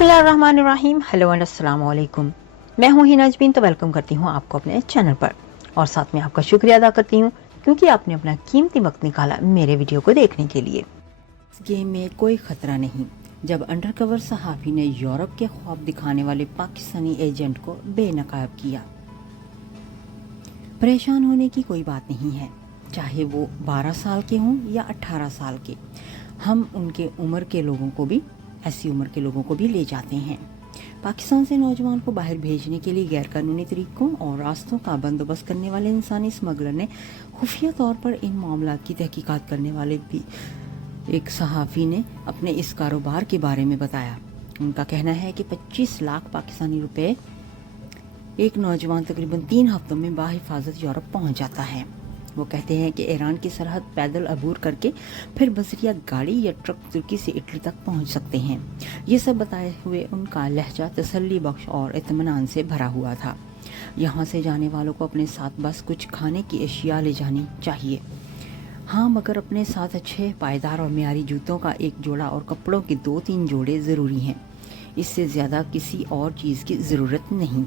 बिस्मिल्लाहिर्रहमानिर्रहीम। Hello and अस्सलाम वालेकुम। मैं हूं हिना अजमीन, तो वेलकम करती हूं आपको अपने चैनल पर और साथ में आपका शुक्रिया अदा करती हूं क्योंकि आपने अपना कीमती वक्त निकाला मेरे वीडियो को देखने के लिए। इस गेम में कोई खतरा नहीं। जब अंडरकवर सहाफी ने यूरोप के ख्वाब दिखाने वाले पाकिस्तानी एजेंट को बेनकाब किया। परेशान होने की कोई बात नहीं है, चाहे वो 12 साल के हों या 18 साल के। हम उनके उम्र के लोगों को भी ऐसी उम्र के लोगों को भी ले जाते हैं। पाकिस्तान से नौजवान को बाहर भेजने के लिए गैरकानूनी तरीकों और रास्तों का बंदोबस्त करने वाले इंसानी स्मगलर ने खुफिया तौर पर इन मामलात की तहकीकात करने वाले भी एक सहाफ़ी ने अपने इस कारोबार के बारे में बताया। उनका कहना है कि 25 लाख पाकिस्तानी रुपए एक नौजवान तकरीबन 3 हफ्तों में बाहिफाजत यूरोप पहुंच जाता है। वो कहते हैं कि ईरान की सरहद पैदल अबूर करके फिर बसरिया गाड़ी या ट्रक तुर्की से इटली तक पहुंच सकते हैं। ये सब बताए हुए उनका लहजा तसल्ली बख्श और इत्मीनान से भरा हुआ था। यहाँ से जाने वालों को अपने साथ बस कुछ खाने की अशिया ले जानी चाहिए। हाँ, मगर अपने साथ अच्छे पायदार और मियारी जूतों का एक जोड़ा और कपड़ों के 2-3 जोड़े ज़रूरी हैं। इससे ज़्यादा किसी और चीज़ की ज़रूरत नहीं।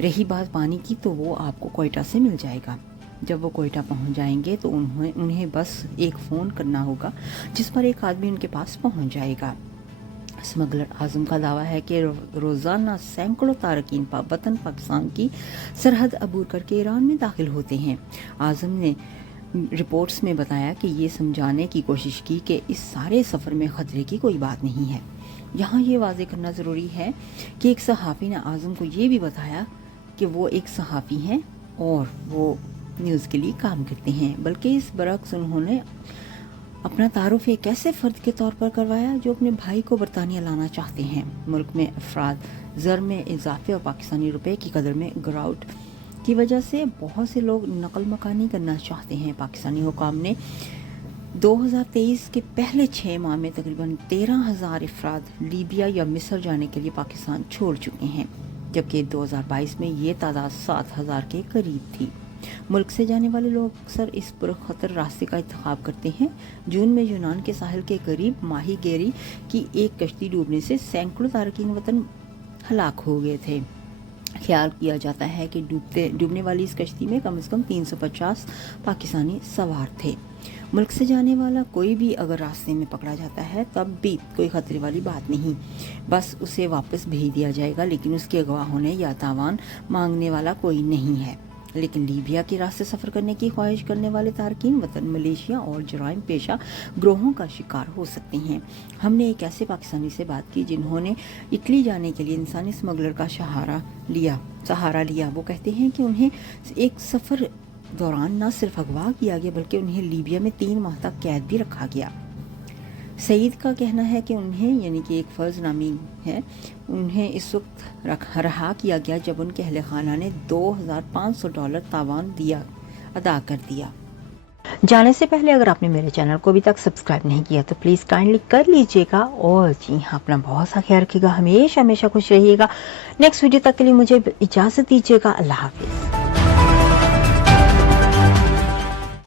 रही बात पानी की, तो वो आपको कोयटा से मिल जाएगा। जब वो कोयटा पहुंच जाएंगे तो उन्हें बस एक फ़ोन करना होगा जिस पर एक आदमी उनके पास पहुंच जाएगा। स्मगलर आज़म का दावा है कि रोज़ाना सैकड़ों तारकीन वतन पाकिस्तान की सरहद अबूर करके ईरान में दाखिल होते हैं। आज़म ने रिपोर्ट्स में बताया कि ये समझाने की कोशिश की कि इस सारे सफ़र में ख़तरे की कोई बात नहीं है। यहाँ ये वाज़ेह करना ज़रूरी है कि एक सहाफ़ी ने आज़म को ये भी बताया कि वो एक सहाफ़ी हैं और वो न्यूज़ के लिए काम करते हैं, बल्कि इस बरक्स उन्होंने अपना तारुफ एक ऐसे फ़र्द के तौर पर करवाया जो अपने भाई को बरतानिया लाना चाहते हैं। मुल्क में अफराद ज़र में इजाफे और पाकिस्तानी रुपए की कदर में गिरावट की वजह से बहुत से लोग नकल मकानी करना चाहते हैं। पाकिस्तानी हुकाम ने 2023 के पहले 6 माह में तकरीबन 13,000 अफराद लीबिया या मिस्र जाने के लिए पाकिस्तान छोड़ चुके हैं, जबकि 2022 में ये तादाद 7,000 के करीब थी। मुल्क से जाने वाले लोग अक्सर इस पुरखतर रास्ते का इंतखाब करते हैं। जून में यूनान के साहिल के करीब माही गेरी की एक कश्ती डूबने से सैकड़ों तारकीन वतन हलाक हो गए थे। ख्याल किया जाता है कि डूबने वाली इस कश्ती में कम से कम 350 पाकिस्तानी सवार थे। मुल्क से जाने वाला कोई भी अगर रास्ते में पकड़ा जाता है तब भी कोई खतरे वाली बात नहीं, बस उसे वापस भेज दिया जाएगा, लेकिन उसके अगवा होने या तावान मांगने वाला कोई नहीं है। लेकिन लीबिया के रास्ते सफ़र करने की ख्वाहिश करने वाले तारकीन वतन मलेशिया और जराइम पेशा ग्रोहों का शिकार हो सकते हैं। हमने एक ऐसे पाकिस्तानी से बात की जिन्होंने इटली जाने के लिए इंसानी स्मगलर का सहारा लिया। वो कहते हैं कि उन्हें एक सफ़र दौरान न सिर्फ अगवा किया गया बल्कि उन्हें लीबिया में 3 माह तक कैद भी रखा गया। सईद का कहना है कि उन्हें, यानी कि एक फ़र्ज नामी है, उन्हें इस वक्त रहा किया गया जब उनके अहले खाना ने $2,500 तावान अदा कर दिया। जाने से पहले अगर आपने मेरे चैनल को अभी तक सब्सक्राइब नहीं किया तो प्लीज़ काइंडली कर लीजिएगा और जी हाँ, अपना बहुत सा ख्याल रखिएगा। हमेशा खुश रहिएगा। नेक्स्ट वीडियो तक के लिए मुझे इजाज़त दीजिएगा। अल्लाह हाफिज़।